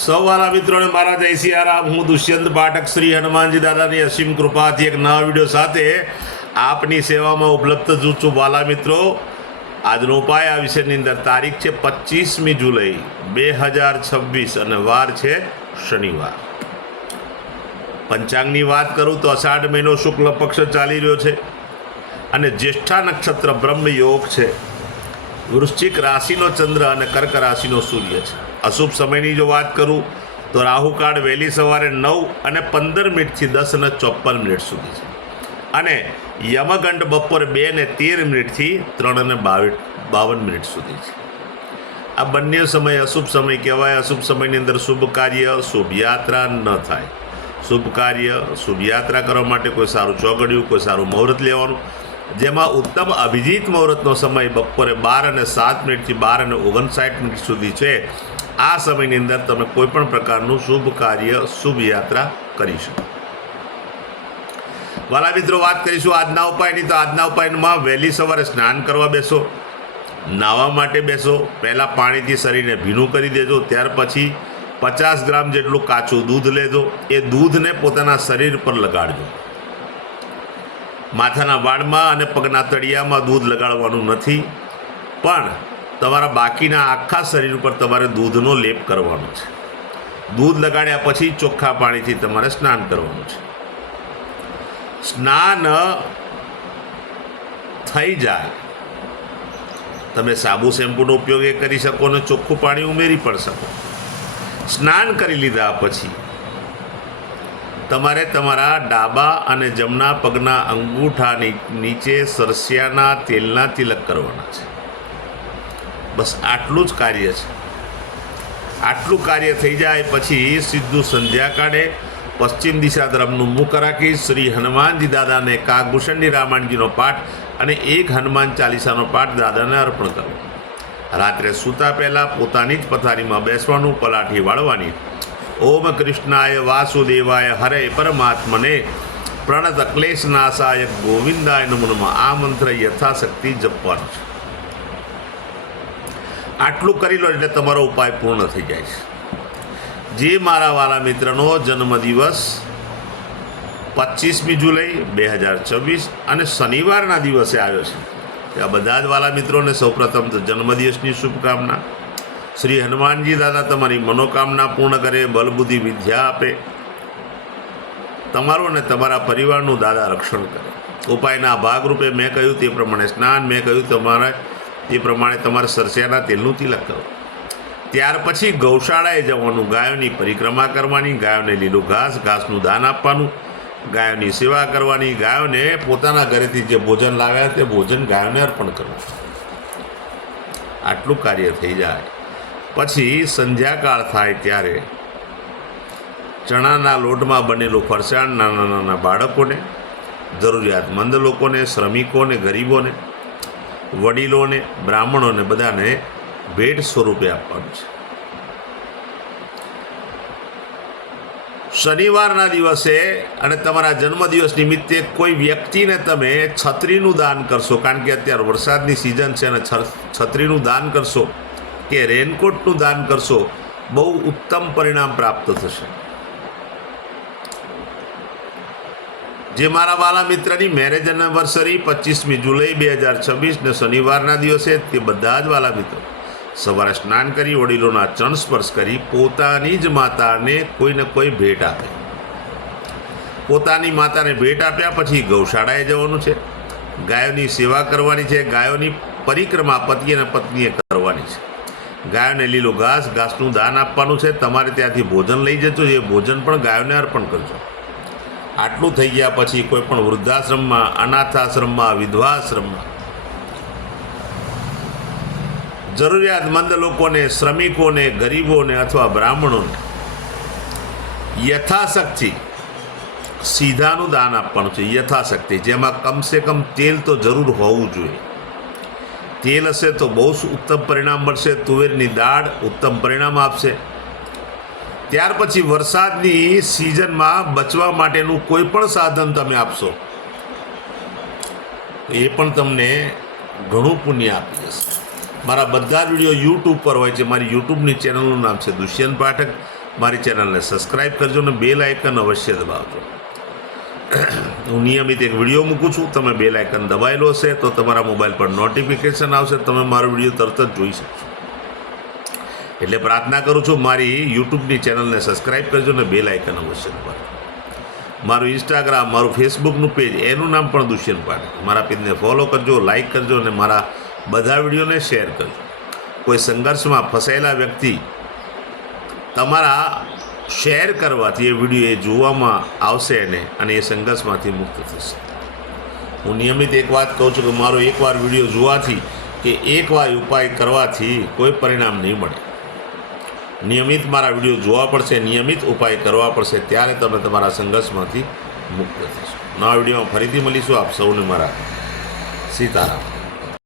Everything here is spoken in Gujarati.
સૌ વાલા મિત્રોને મારા જય સિયારામ. હું દુષ્યંત પાઠક શ્રી હનુમાનજી દાદાની અસીમ કૃપાથી એક નવા વિડીયો સાથે આપની સેવામાં ઉપલબ્ધ છું. વાલા મિત્રો, આજનો ઉપાય આ વિષયની અંદર તારીખ છે 25મી જુલાઈ 2026 અને વાર છે શનિવાર. પંચાંગની વાત કરું તો અષાઢ મહિનો શુક્લ પક્ષ ચાલી રહ્યો છે અને જ્યેષ્ઠા નક્ષત્ર બ્રહ્મ યોગ છે. વૃશ્ચિક રાશિનો ચંદ્ર અને કર્ક રાશિનો સૂર્ય છે. અશુભ સમયની જો વાત કરું તો રાહુકાળ વહેલી સવારે 9:15 10 અને 54 સુધી છે અને યમગંડ બપોરે 2:13 3 અને 52 સુધી છે. આ બંને સમય અશુભ સમય કહેવાય. અશુભ સમયની અંદર શુભ કાર્ય શુભ યાત્રા ન થાય. શુભ કાર્ય શુભ યાત્રા કરવા માટે કોઈ સારું ચોઘડિયું, કોઈ સારું મુહૂર્ત લેવાનું, જેમાં ઉત્તમ અભિજીત મુહૂર્તનો સમય બપોરે 12:07 થી 12:59 સુધી છે. આ સમયની અંદર તમે કોઈ પણ પ્રકારનું શુભ કાર્ય શુભ યાત્રા કરી શકો. વાલા મિત્રો, વાત કરીશું આજના ઉપાયની. તો આજના ઉપાયમાં વહેલી સવારે સ્નાન કરવા બેસો, નાહવા માટે બેસો. પહેલાં પાણીથી શરીરને ભીનું કરી દેજો. ત્યાર પછી 50 ગ્રામ જેટલું કાચું દૂધ લેજો. એ દૂધને પોતાના શરીર પર લગાડજો. માથાના વાળમાં અને પગના તળિયામાં દૂધ લગાડવાનું નથી, પણ તમારા બાકીના આખા શરીર ઉપર તમારે દૂધનો લેપ કરવાનો છે. દૂધ લગાડ્યા પછી ચોખ્ખા પાણીથી તમારે સ્નાન કરવાનું છે. સ્નાન થઈ જાય તમે સાબુ શેમ્પૂનો ઉપયોગ એ કરી શકો અને ચોખ્ખું પાણી ઉમેરી પણ શકો. સ્નાન કરી લીધા પછી તમારે તમારા ડાબા અને જમણા પગના અંગૂઠાની નીચે સરસિયાના તેલના તિલક કરવાના છે. બસ આટલું જ કાર્ય છે. આટલું કાર્ય થઈ જાય પછી સીધું સંધ્યાકાળે પશ્ચિમ દિશા તરફનું મુખ રાખી શ્રી હનુમાનજી દાદાને કાગભૂષણની રામાયણજીનો પાઠ અને એક હનુમાન ચાલીસાનો પાઠ દાદાને અર્પણ કરો. રાત્રે સૂતા પહેલાં પોતાની જ પથારીમાં બેસવાનું, પલાઠી વાળવાની. ઓમ કૃષ્ણાય વાસુદેવાય હરે પરમાત્મને પ્રણત ક્લેશ નાશાય ગોવિંદાય નમઃ. આ મંત્ર યથાશક્તિ જપવાનો છે. આટલું કરી લો એટલે તમારો ઉપાય પૂર્ણ થઈ જાય છે. જે મારા વાલા મિત્રનો જન્મદિવસ 25મી જુલાઈ 2026 અને શનિવારના દિવસે આવ્યો છે, આ બધા જ વાલા મિત્રોને સૌપ્રથમ તો જન્મદિવસની શુભકામના. શ્રી હનુમાનજી દાદા તમારી મનોકામના પૂર્ણ કરે, બલબુદ્ધિ વિદ્યા આપે, તમારું અને તમારા પરિવારનું દાદા રક્ષણ કરે. ઉપાયના ભાગરૂપે મેં કહ્યું તે પ્રમાણે સ્નાન, મેં કહ્યું તે પ્રમાણે તમારે સરસિયાના તેલનું તિલક કરો. ત્યાર પછી ગૌશાળાએ જવાનું, ગાયોની પરિક્રમા કરવાની, ગાયોને લીલું ઘાસનું દાન આપવાનું, ગાયોની સેવા કરવાની, ગાયોને પોતાના ઘરેથી જે ભોજન લાવ્યા તે ભોજન ગાયોને અર્પણ કરવું. આટલું કાર્ય થઈ જાય પછી સંધ્યાકાળ થાય ત્યારે ચણાના લોટમાં બનેલું ફરસાણ નાના નાના બાળકોને, જરૂરિયાતમંદ લોકોને, શ્રમિકોને, ગરીબોને, વડીલોને, બ્રાહ્મણોને બધાને ભેટ સ્વરૂપે આપવાનું છે. શનિવારના દિવસે અને તમારા જન્મદિવસ નિમિત્તે કોઈ વ્યક્તિને તમે છત્રીનું દાન કરશો, કારણ કે અત્યારે વરસાદની સિઝન છે અને છત્રીનું દાન કરશો કે રેનકોટનું દાન કરશો, બહુ ઉત્તમ પરિણામ પ્રાપ્ત થશે. જે મારા વાલા મિત્રની મેરેજ એનિવર્સરી 25મી જુલાઈ 2026 ને શનિવારના દિવસે, તે બધા જ વાલા મિત્રો સવારે સ્નાન કરી વડીલોના ચરણ સ્પર્શ કરી પોતાની જ માતાને કોઈને કોઈ ભેટ આપે. પોતાની માતાને ભેટ આપ્યા પછી ગૌશાળાએ જવાનું છે, ગાયોની સેવા કરવાની છે, ગાયોની પરિક્રમા પતિ અને પત્નીએ કરવાની છે, ગાયોને લીલું ઘાસનું દાન આપવાનું છે. તમારે ત્યાંથી ભોજન લઈ જજો, એ ભોજન પણ ગાયોને અર્પણ કરજો. આટલું થઈ ગયા પછી કોઈ પણ વૃદ્ધાશ્રમમાં, અનાથાશ્રમમાં, વિધવાશ્રમમાં જરૂરિયાતમંદ લોકોને, શ્રમિકોને, ગરીબોને અથવા બ્રાહ્મણોને યથાશક્તિ સીધાનું દાન આપવાનું છે. યથાશક્તિ, જેમાં કમસે કમ તેલ તો જરૂર હોવું જોઈએ. તેલ હશે તો બહુ ઉત્તમ પરિણામ મળશે. તુવેરની દાળ ઉત્તમ પરિણામ આપશે. ત્યાર પછી વરસાદની સિઝનમાં બચવા માટેનું કોઈ પણ સાધન તમે આપશો તો એ પણ તમને ઘણું પુણ્ય આપી જશે. મારા બધા જ વિડીયો યુટ્યુબ પર હોય છે. મારી યુટ્યુબની ચેનલનું નામ છે દુષ્યંત પાઠક. મારી ચેનલને સબસ્ક્રાઈબ કરજો અને બેલ આઇકન અવશ્ય દબાવજો. હું નિયમિત એક વિડીયો મૂકું છું, તમે બેલ આઇકન દબાયેલો હશે તો તમારા મોબાઈલ પર નોટિફિકેશન આવશે, તમે મારો વિડીયો તરત જ જોઈ શકશો. એટલે પ્રાર્થના કરું છું, મારી યુટ્યુબની ચેનલને સબસ્ક્રાઈબ કરજો અને બેલ આઇકન અવશ્ય દબાવજો. મારું ઇન્સ્ટાગ્રામ, મારું ફેસબુકનું પેજ, એનું નામ પણ દુષ્યંત પાઠક. મારા પેજને ફોલો કરજો, લાઇક કરજો અને મારા બધા વિડીયોને શેર કરજો. કોઈ સંઘર્ષમાં ફસાયેલા વ્યક્તિ તમારા શેર કરવાથી એ વિડીયો એ જોવામાં આવશે અને એ સંઘર્ષમાંથી મુક્ત થશે. હું નિયમિત એક વાત કહું છું કે મારો એકવાર વિડીયો જોવાથી કે એકવાર ઉપાય કરવાથી કોઈ પરિણામ નહીં મળે. નિયમિત મારા વિડીયો જોવા પડશે, નિયમિત ઉપાય કરવા પડશે, ત્યારે તમે તમારા સંઘર્ષમાંથી મુક્ત થશો. નવા વિડીયોમાં ફરીથી મળીશું. આપ સૌને મારા સીતારામ.